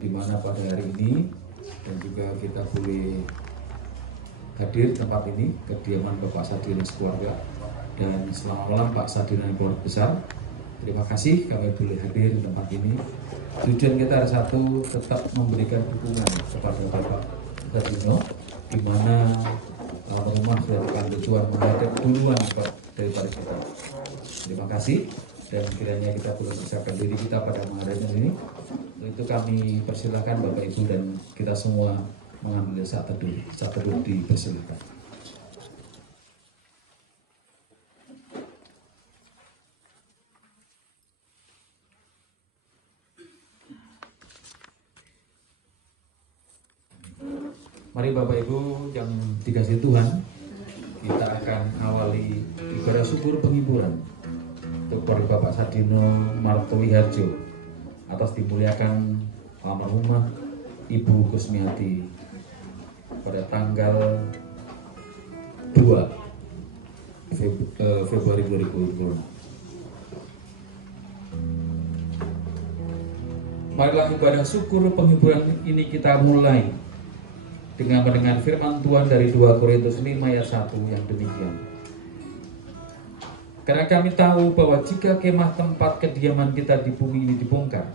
di mana pada hari ini dan juga kita boleh hadir tempat ini, kediaman Bapak Sadiono sekeluarga, dan selamat malam Pak Sadiono yang keluarga besar. Terima kasih kami boleh hadir di tempat ini. Tujuan kita ada satu, tetap memberikan dukungan kepada Bapak Sadiono, di mana rumah melakukan tujuan menghadap duluan daripada kita. Terima kasih, dan kiranya kita boleh persiapkan diri kita pada menghadapnya ini. Untuk itu kami persilakan Bapak Ibu dan kita semua mengambil saat teduh. Saat teduh dipersilakan. Mari Bapak Ibu yang dikasihi Tuhan, kita akan awali ibadah syukur penghiburan untuk keluarga Bapak Sadiono Martowiharjo atas dimuliakan almarhumah Ibu Kusmiati pada tanggal 2 Februari 2020. Marilah ibadah syukur penghiburan ini kita mulai dengan mendengar firman Tuhan dari 2 Korintus 5 ayat 1 yang demikian. Karena kami tahu bahwa jika kemah tempat kediaman kita di bumi ini dibongkar,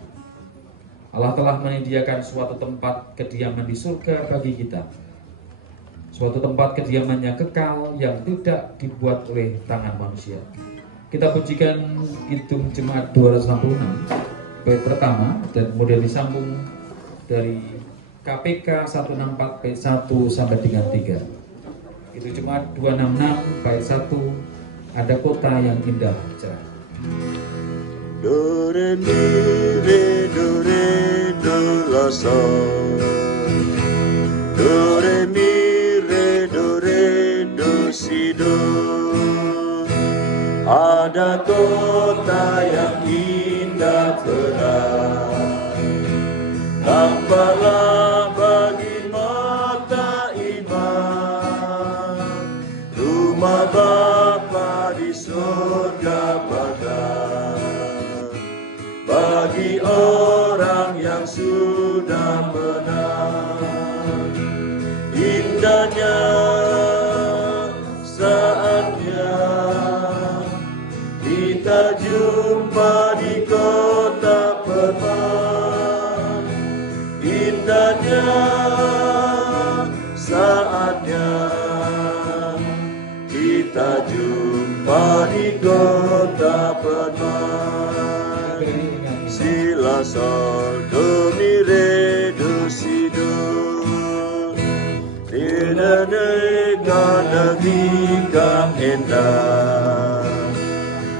Allah telah menyediakan suatu tempat kediaman di surga bagi kita. Suatu tempat kediaman yang kekal yang tidak dibuat oleh tangan manusia. Kita pujikan Kidung Jemaat 266 bait pertama dan kemudian disambung dari KPK 164 bait 1 sampai dengan 3. Itu Jemaat 266 bait 1, ada kota yang indah cerah. Do re mi re do la sol. Do re mi re do si do. Ada kota yang indah cerah, nampaklah bagi mata iman, rumah Bapa di surga bagai, bagi orang yang sudah menang. Indahnya saatnya kita jumpa di kota permai. Indahnya saatnya kita jumpa di kota permai. Sila sol do mi re do si do. Tidak dekat negeri kang endah,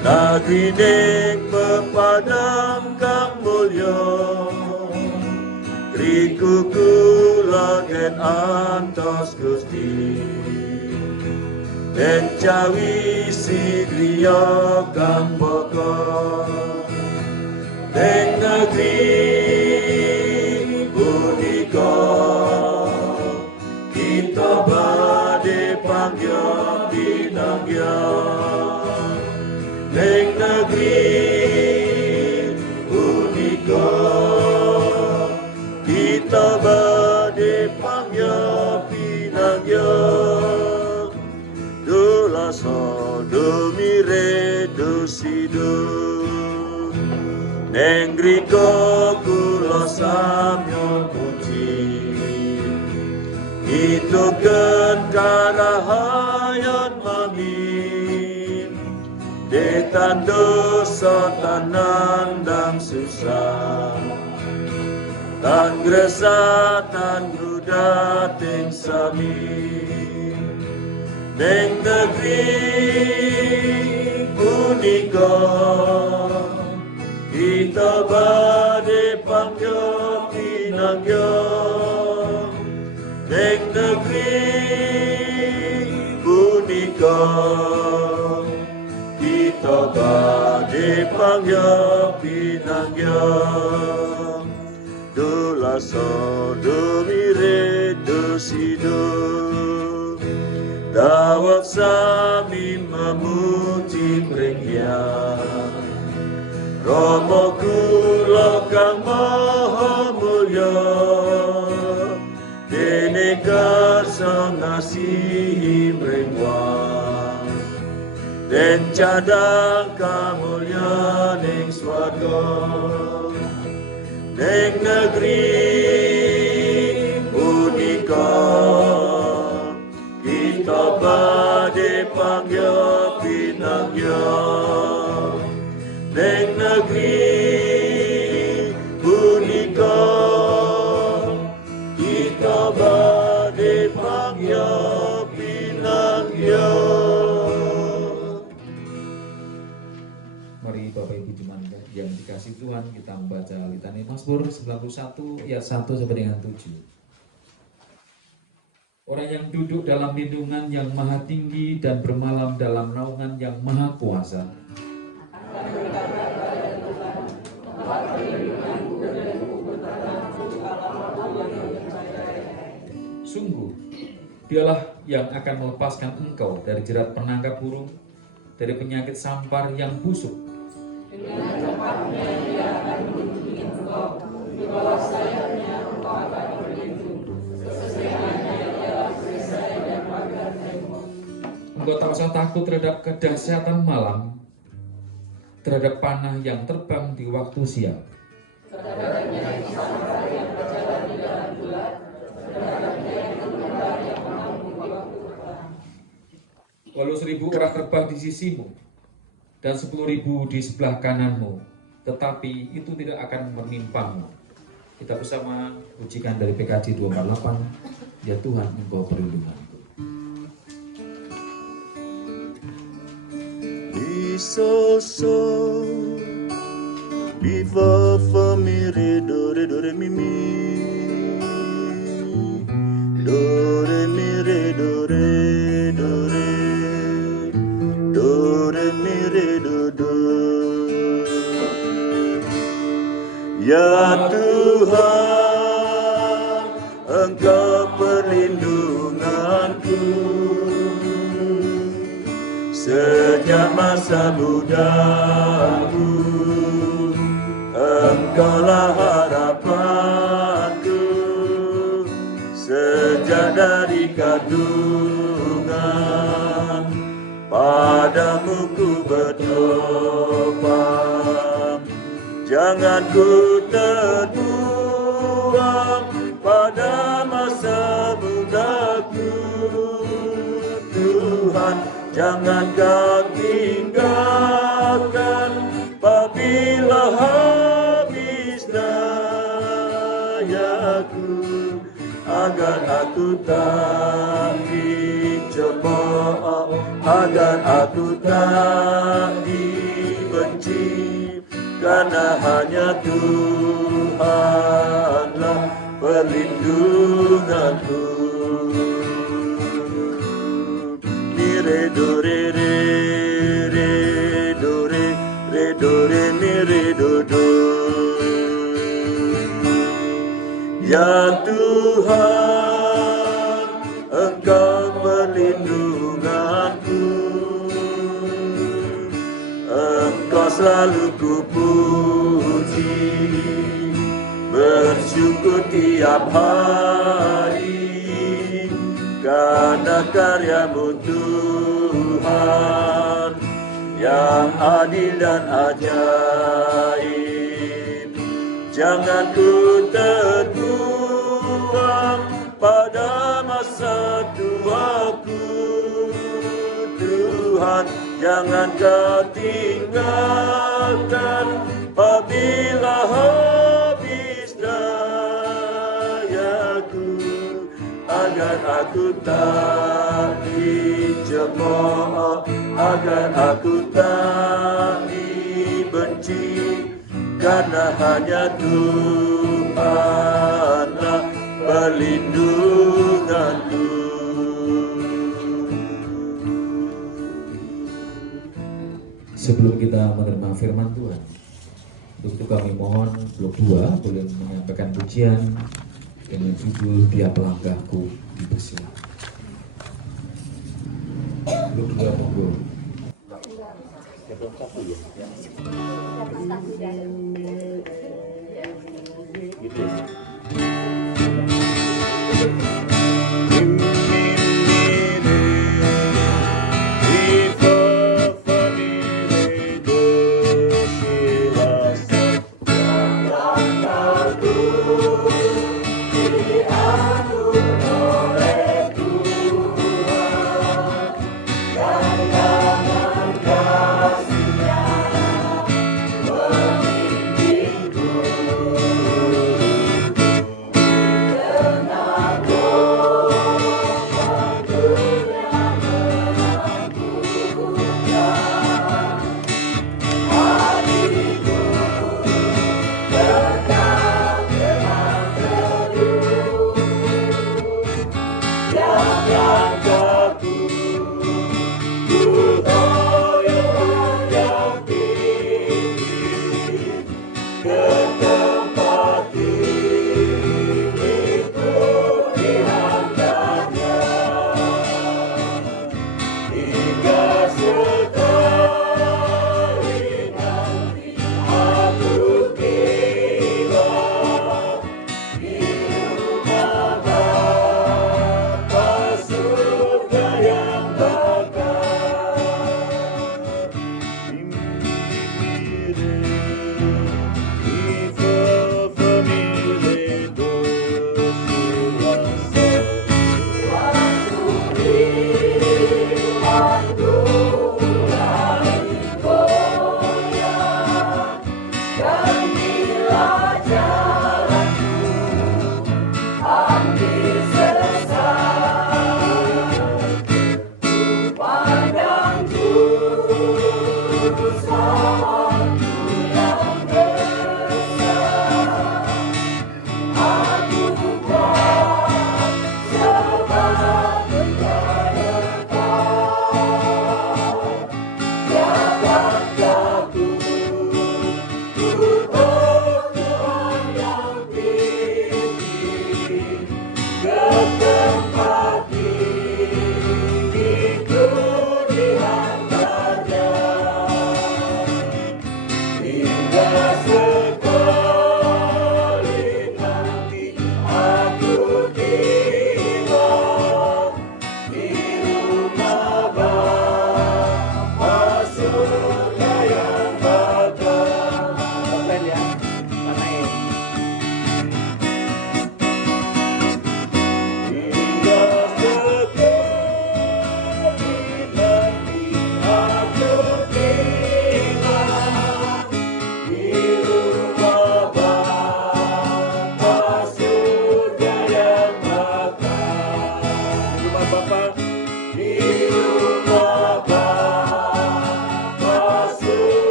negeri nek pepadam kang mulya. Riku kula gen antos Gusti, den cawisi griya kang pokok. Den negeri punika kita badhe panggya pinanggya. Den negeri punika kita badhe panggya pinanggya. Do la sol do mi re do si do. Neng riko kula samya puji, itu ken karahayan mami, detan dosa tanandang susah, tan gresa tan gruda ting sami. Neng negeri punika kita badhe panggya pinanggya. Neng negeri punika kita badhe panggya pinanggya. Do la sol do mi re do si do. Dawat sami memuji pringya, Rama kula kang maha mulya, ngasihi mrengwang den cadang kamulya ning swarga ning negeri punika kita badhe panggih pinangya ning negeri punika kita badhe panggih pinangya. Mari Bapak Ibu jemaat yang dikasih Tuhan, kita membaca litani Mazmur 91 ayat 1 sampai dengan 7. Orang yang duduk dalam lindungan yang maha tinggi dan bermalam dalam naungan yang maha kuasa. Sungguh, dialah yang akan melepaskan engkau dari jerat penangkap burung, dari penyakit sampar yang busuk. Dengan cepatnya dia akan melindungi engkau, di bawah sayapnya engkau akan berlindung. Kesesayannya ialah perisai dan pagar tembok. Engkau tak usah takut terhadap kedahsyatan malam, terhadap panah yang terbang di waktu siang. Terhadap penyakit sampar yang berjalan di dalam gelap, terhadap penyakit menular yang mengamuk di waktu petang. Walau 1000 orang terbang di sisimu dan 10.000 di sebelah kananmu, tetapi itu tidak akan menimpamu. Kita bersama pujikan dari PKJ 248, ya Tuhan Engkau perlindunganku. So mi fa fa mi re do re mi mi do re mi re do re do re do re mi re do do. Ya Tuhan, Engkau perlindunganku sejak masa mudaku, Engkaulah harapanku sejak dari kandungan. Padamu ku bertobat, jangan ku terbuang pada masa mudaku. Tuhan, jangan kau tinggalkan apabila habis dayaku, agar aku tak dicemooh, agar aku tak dibenci, karena hanya Tuhanlah perlindunganku. Re do re re re do re re do re mi re do do. Ya Tuhan, Engkau perlindunganku, Engkau selalu ku puji, bersyukur tiap hari karena karya-Mu Tuhan yang adil dan ajaib. Jangan ku terbuang pada masa tuaku, Tuhan, jangan kau tinggalkan apabila habis dayaku, agar aku tak dicemooh, agar aku tak dibenci, karena hanya Tuhanlah perlindunganku. Sebelum kita menerima firman Tuhan, untuk itu kami mohon blok 2 boleh menyampaikan pujian dengan judul Dia Pelanggaku Dibersilah. Blok 2 monggo.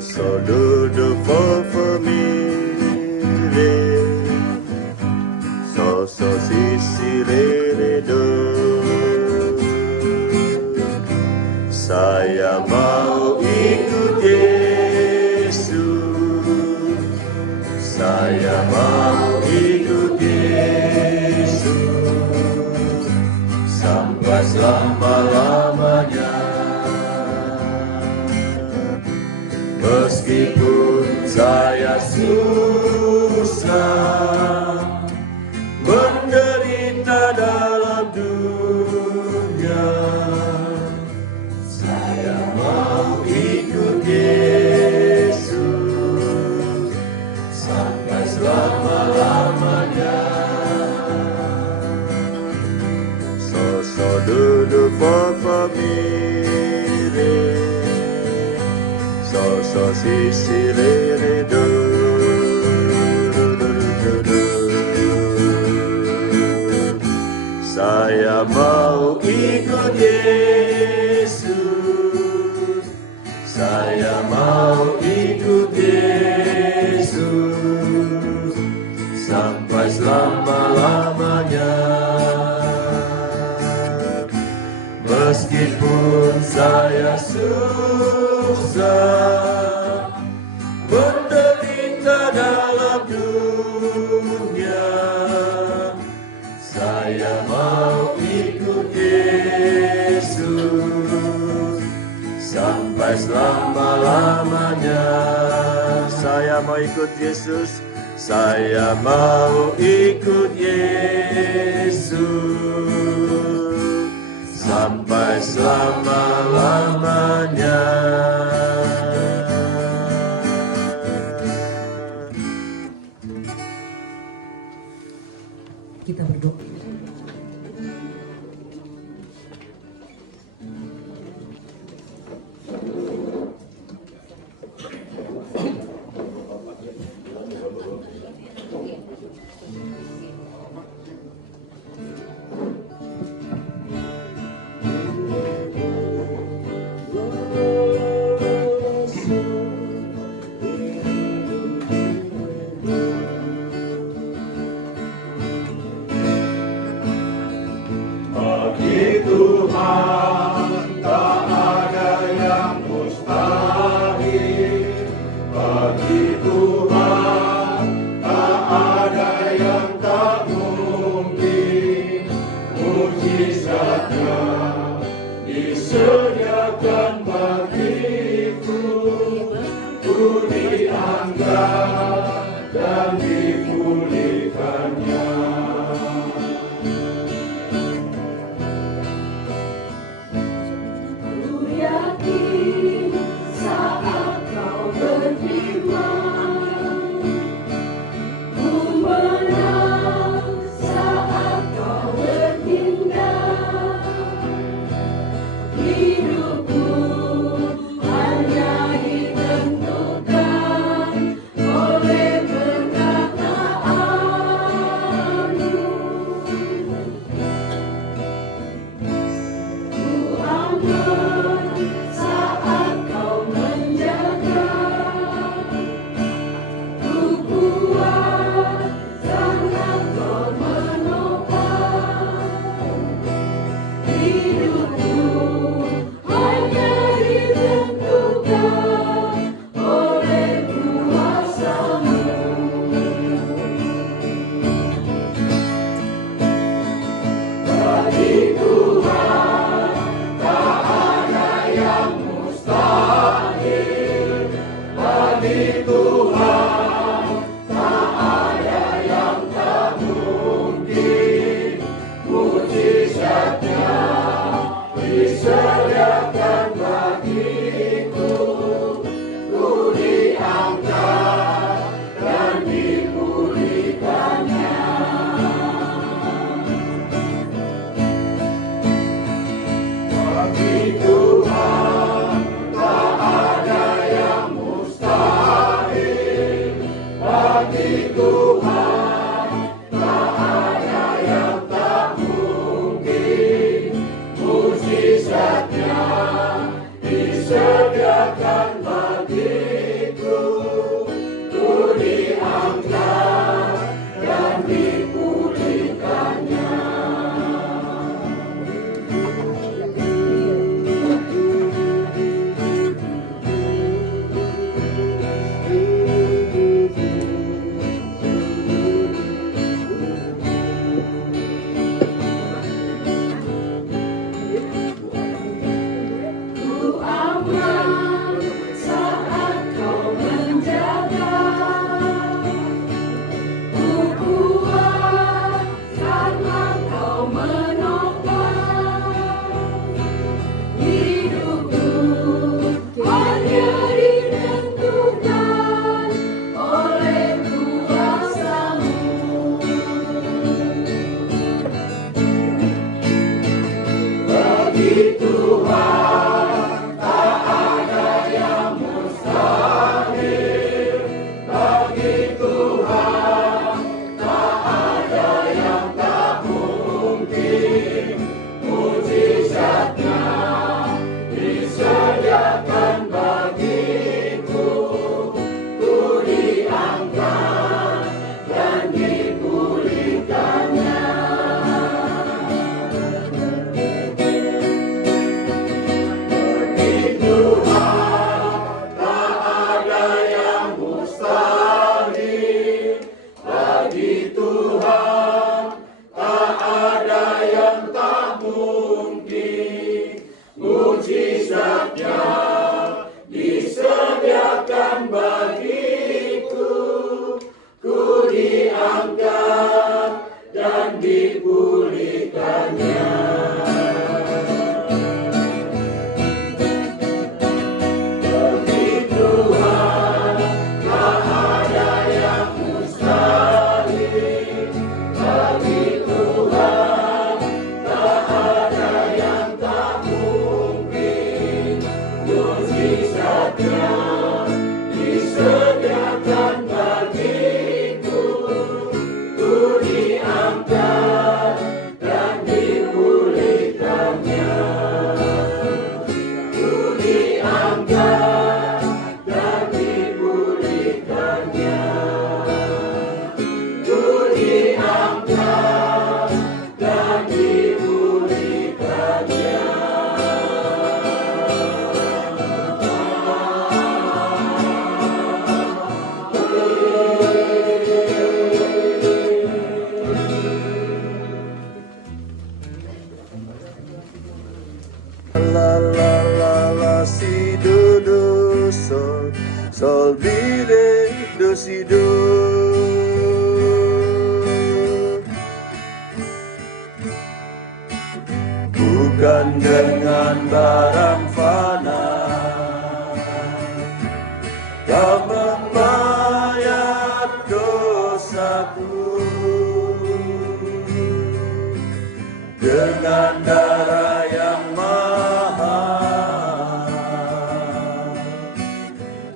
So do the for me, so si re do. Saya mau ikut Yesus, saya mau ikut Yesus sampai selama-lamanya. Meskipun saya susah menderita dalam dunia, saya mau ikut Yesus sampai selama-lamanya. So do for me. So si re do. Saya mau ikut Yesus, saya mau ikut Yesus sampai selama-lamanya. Meskipun saya susah menderita dalam dunia, saya mau ikut Yesus sampai selama-lamanya. Saya mau ikut Yesus, Saya mau ikut Yesus sampai selama-lamanya. Kita berdoa. Bagi Tuhan tak ada yang mustahil. Bagi Tuhan tak ada yang tak mungkin. Mujizatnya disediakan bagiku. Ku diangkat dan dipulihkannya. Saat kau berfirman, ku menang. Saat kau bertindak, hidupku hanya ditentukan oleh perkataanmu. Ku aman saat kau menjaga, ku kuat saat kau menopang. Hidupku hanya ditentukan oleh kuasa-Mu. Bagi Tuhan tak ada yang mustahil. Bagi Tuhan tak ada yang tak mungkin. Mujizatnya disediakan bagiku. Ku diangkat dan dipulihkannya. Bagi Tuhan tak ada yang mustahil. Bagi Tuhan tak ada yang tak mungkin. Mujizatnya disediakan bagiku. Ku diangkat dan dipulihkannya. Ku aman saat kau menjaga, ku kuat dipulihkannya. Bagi Tuhan tak ada yang mustahil, bagi Tuhan tak ada yang tak mungkin. Mujizatnya disediakan bagiku, ku diangkat dan dipulihkannya. Ku diangkat dan dipulihkannya. Ku diangkat dan dipulihkannya. La la la la si do do sol, sol mi re do si do. Bukan dengan barang fana kau membayar dosaku, dengan darah yang mahal,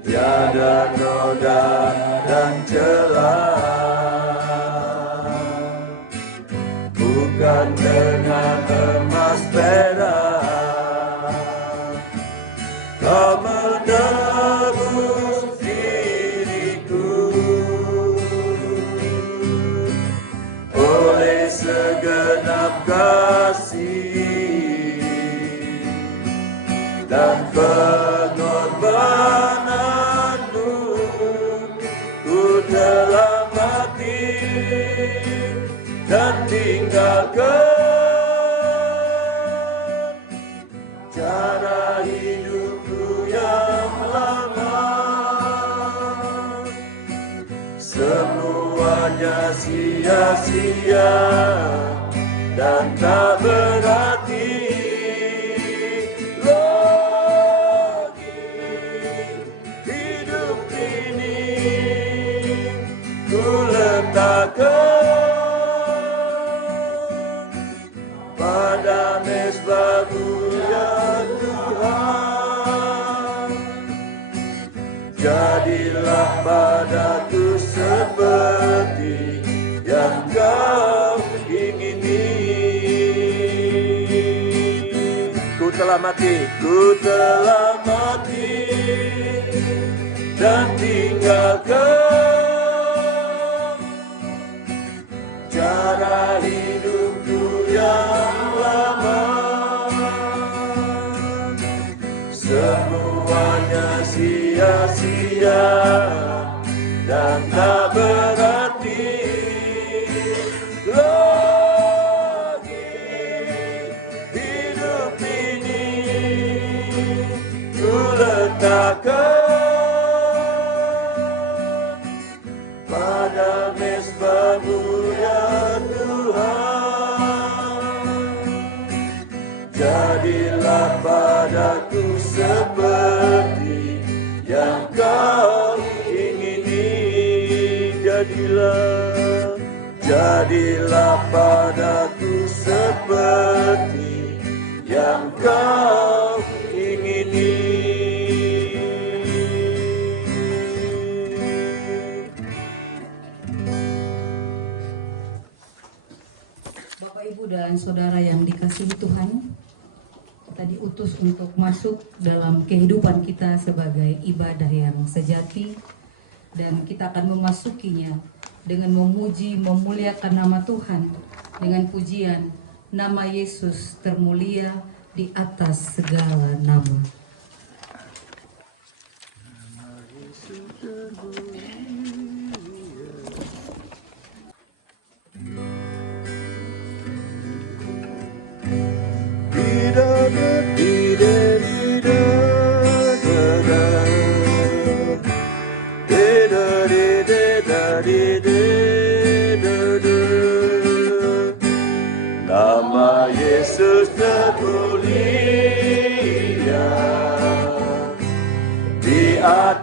tiada noda dan celah. Bukan dengan emas perak kau menebus diriku, oleh segenap kasih dan pengorbananmu, ku telah mati dan tinggalkan cara hidupku yang lama. Semuanya sia-sia dan tak berarti lagi. Hidup ini ku letakkan pada mezbah-Mu ya Tuhan. Jadilah padaku seperti yang Kau ingini. Ku telah mati dan tinggalkan cara hidupku yang lama. Semuanya sia-sia dan tak berarti lagi. Hidup ini ku letakkan pada mezbah-Mu ya Tuhan. Jadilah padaku seperti yang Kau ingini. Jadilah padaku seperti yang Kau ingini. Bapak, Ibu, dan Saudara yang dikasihi Tuhan, kita diutus untuk masuk dalam kehidupan kita sebagai ibadah yang sejati, dan kita akan memasukinya dengan memuji, memuliakan nama Tuhan dengan pujian nama Yesus termulia di atas segala nama.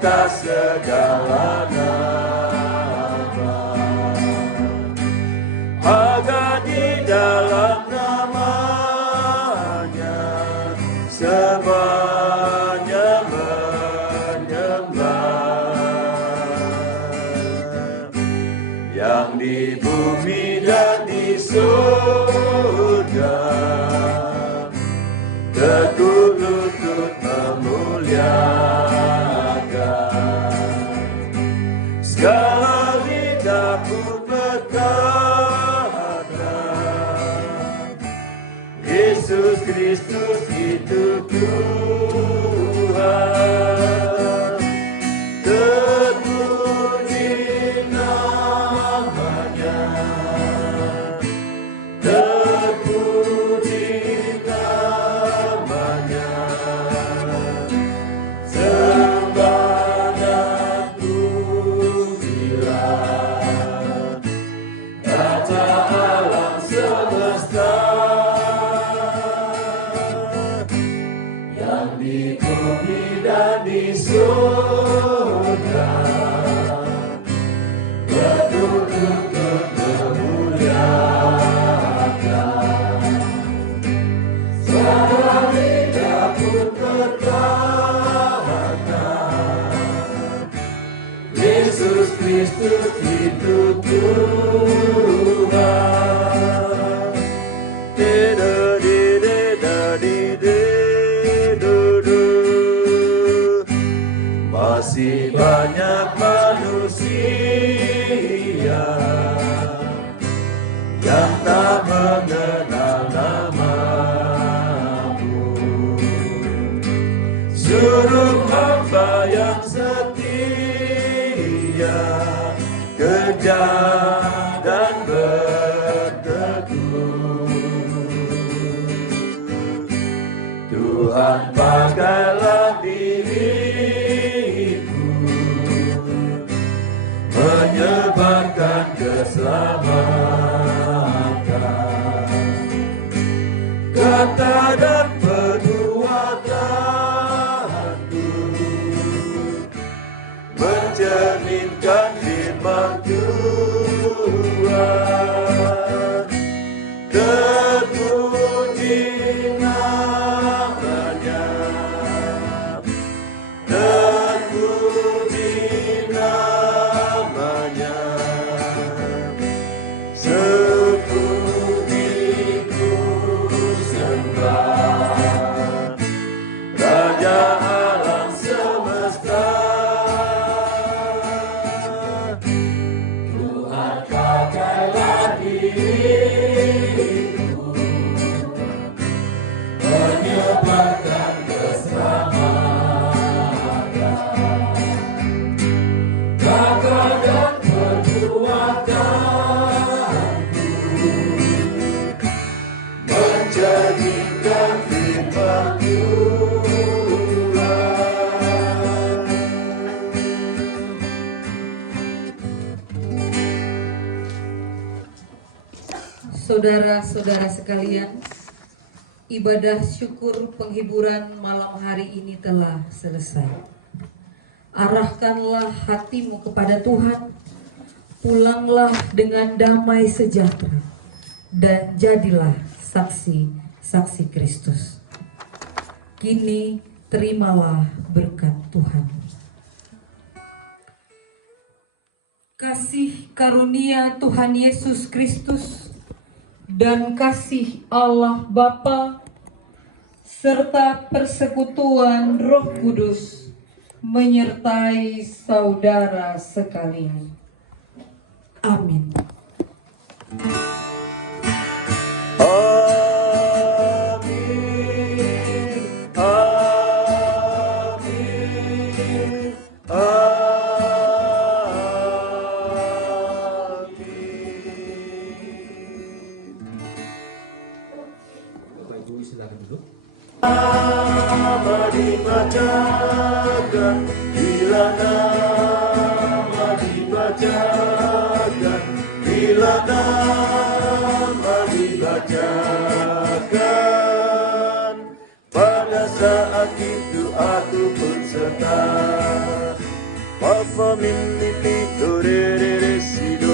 atas segala nama, agar di dalam namanya semuanya menyembah, yang di bumi dan di surga tekuk lutut memuliakan. Segala lidah pun berkata, Yesus Kristus itu Tuhan. Terpuji namanya, terpuji namanya, sembah dan pujilah Raja alam semesta, yang di bumi dan di surga berduduk memuliakan. Segala lidah pun berkata, Yesus Kristus itu Tuhan. Masih banyak manusia yang tak mengenal namamu. Suruh hamba yang setia kejar dan berteduh. Tuhan, pakailah diriku menyebarkan keselamatan, kata dan perbuatanku mencerminkan firman Tuhan. Terpuji namanya, terpuji namanya, sepujiku sembah Raja alam semesta. Tuhan, pakailah diriku menyebarkan keselamatan, kata dan perbuatanku mencerminkan firman Tuhan. Saudara-saudara sekalian, ibadah syukur penghiburan malam hari ini telah selesai. Arahkanlah hatimu kepada Tuhan, pulanglah dengan damai sejahtera, dan jadilah saksi-saksi Kristus. Kini terimalah berkat Tuhan. Kasih karunia Tuhan Yesus Kristus dan kasih Allah Bapa serta persekutuan Roh Kudus menyertai saudara sekalian. Amin. Nama dibacakan, bila nama dibacakan, bila nama dibacakan, pada saat itu aku pun serta fa fa mi mi do re re re si do.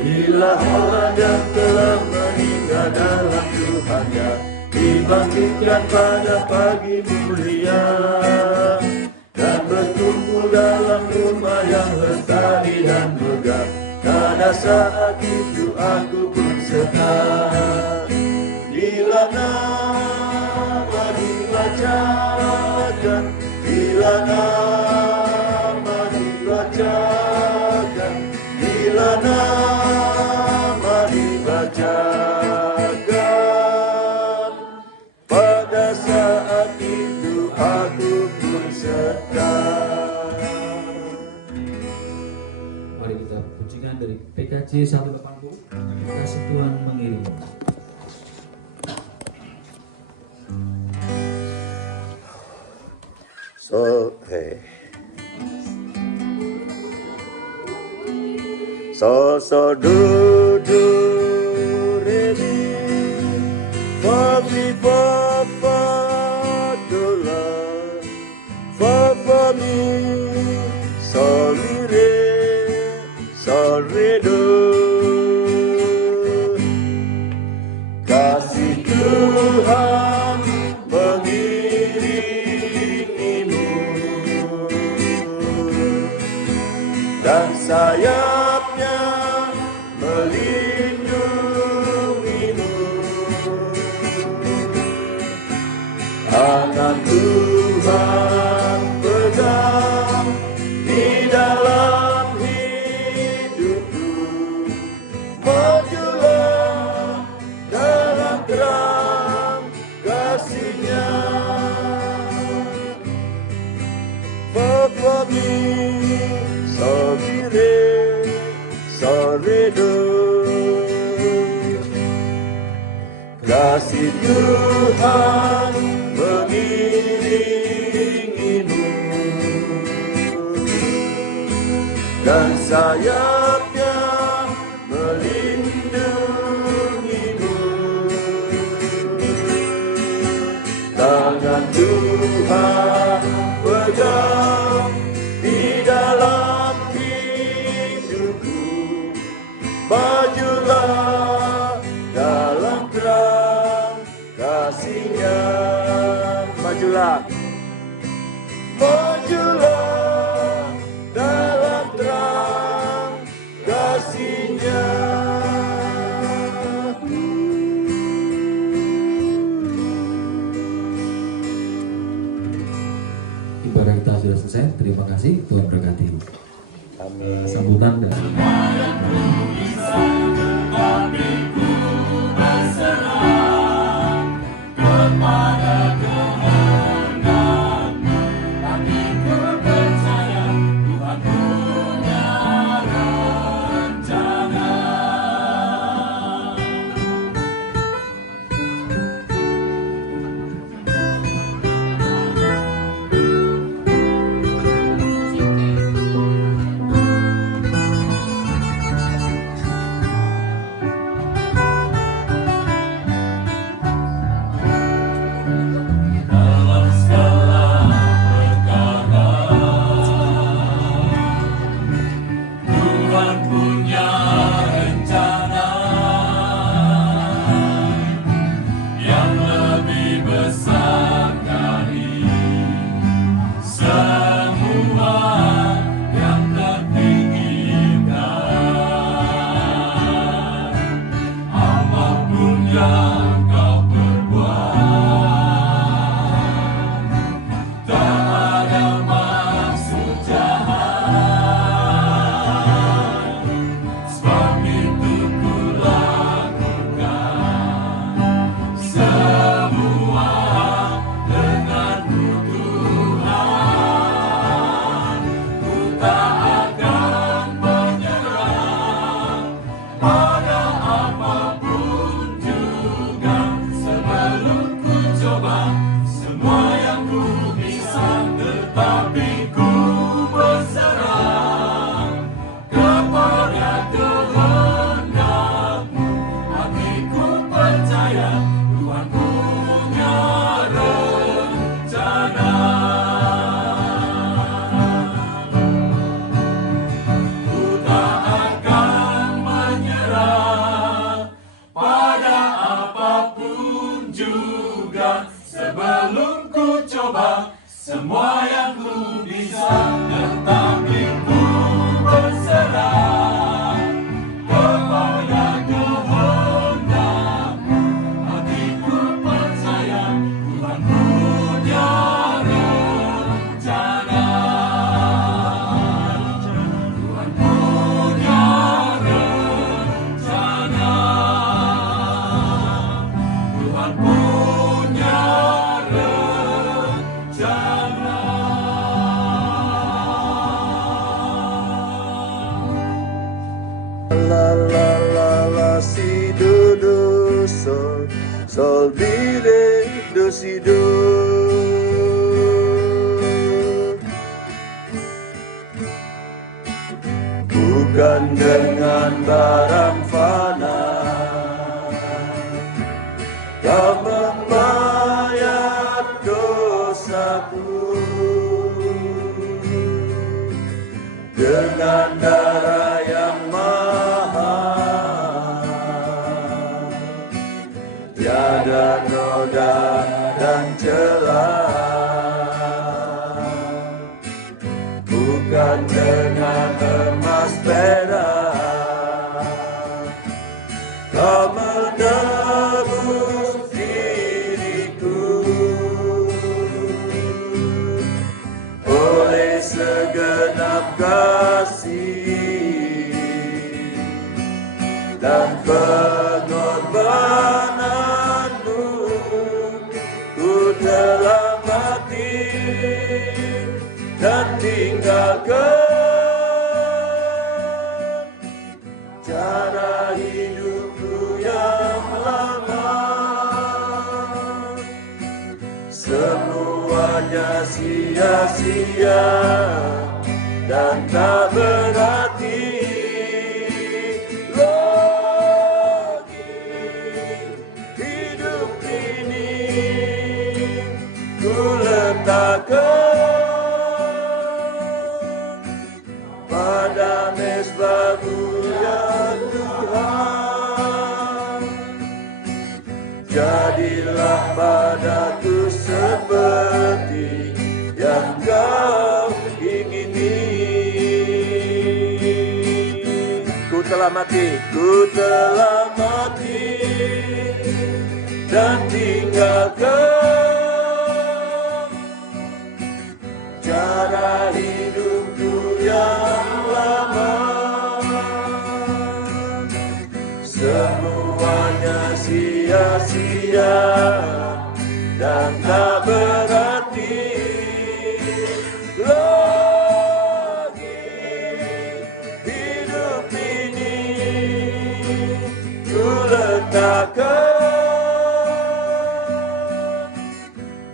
Bila orang yang telah meninggal dalam Tuhannya dibangkitkan pada pagi mulia dan berkumpul dalam rumah yang lestari dan megah, pada saat itu aku pun serta. Bila nama dibacakan, bila nama dibacakan, bila nama dibacakan, pada saat itu aku pun serta. Mari kita pujikan dari PKJ 180, Kasih Tuhan mengiring. So, hey. So, do, re, mi, fa, mi, fa, do, la, fa, mi, sol, mi, re, do. Kasih Tuhan mengiringimu dan sayapnya melindungimu. Tangan Tuhan pegang di dalam hidupku. Majulah dalam terang kasih-Nya. Fa mi sol mi re do. Kasih Tuhan mengiringimu dan sayapnya melindungimu. Tangan Tuhan pegang di dalam hidupku. Majulah dalam terang kasih-Nya. Majulah, majulah dalam terang kasih-Nya. Ibadah kita sudah selesai. Terima kasih, Tuhan berkati. Amin. Sambutan dan si do do sol, sol mi re do si do. Bukan dengan barang fana kau membayar dosaku, dengan darah yang mahal, tiada noda dan celah. Bukan dengan emas perak kau menebus diriku, oleh segenap kasih dan pengorbananmu, ku telah mati dan tinggalkan cara hidupku yang lama. Semuanya sia-sia dan tak berarti lagi. Hidup ini ku letakkan pada mezbah-Mu ya Tuhan. Jadilah padaku seperti yang Kau ingini. Ku telah mati dan tinggalkan cara hidupku yang lama. Semuanya sia-sia dan tak berarti lagi. Hidup ini ku letakkan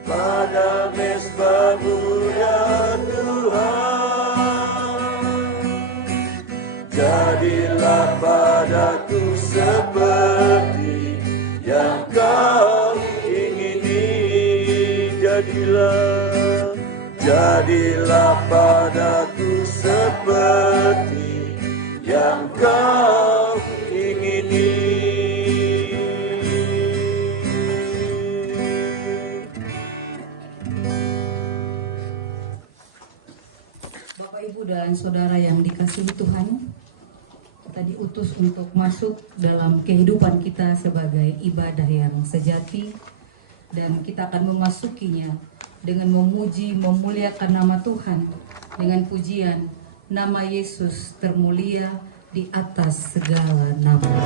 pada mezbah-Mu ya Tuhan. Jadilah padaku seperti yang Kau ingini. Jadilah padaku seperti yang Kau ingini. Bapak, Ibu, dan Saudara yang dikasihi Tuhan, kita diutus untuk masuk dalam kehidupan kita sebagai ibadah yang sejati, dan kita akan memasukinya dengan memuji, memuliakan nama Tuhan dengan pujian nama Yesus termulia di atas segala nama.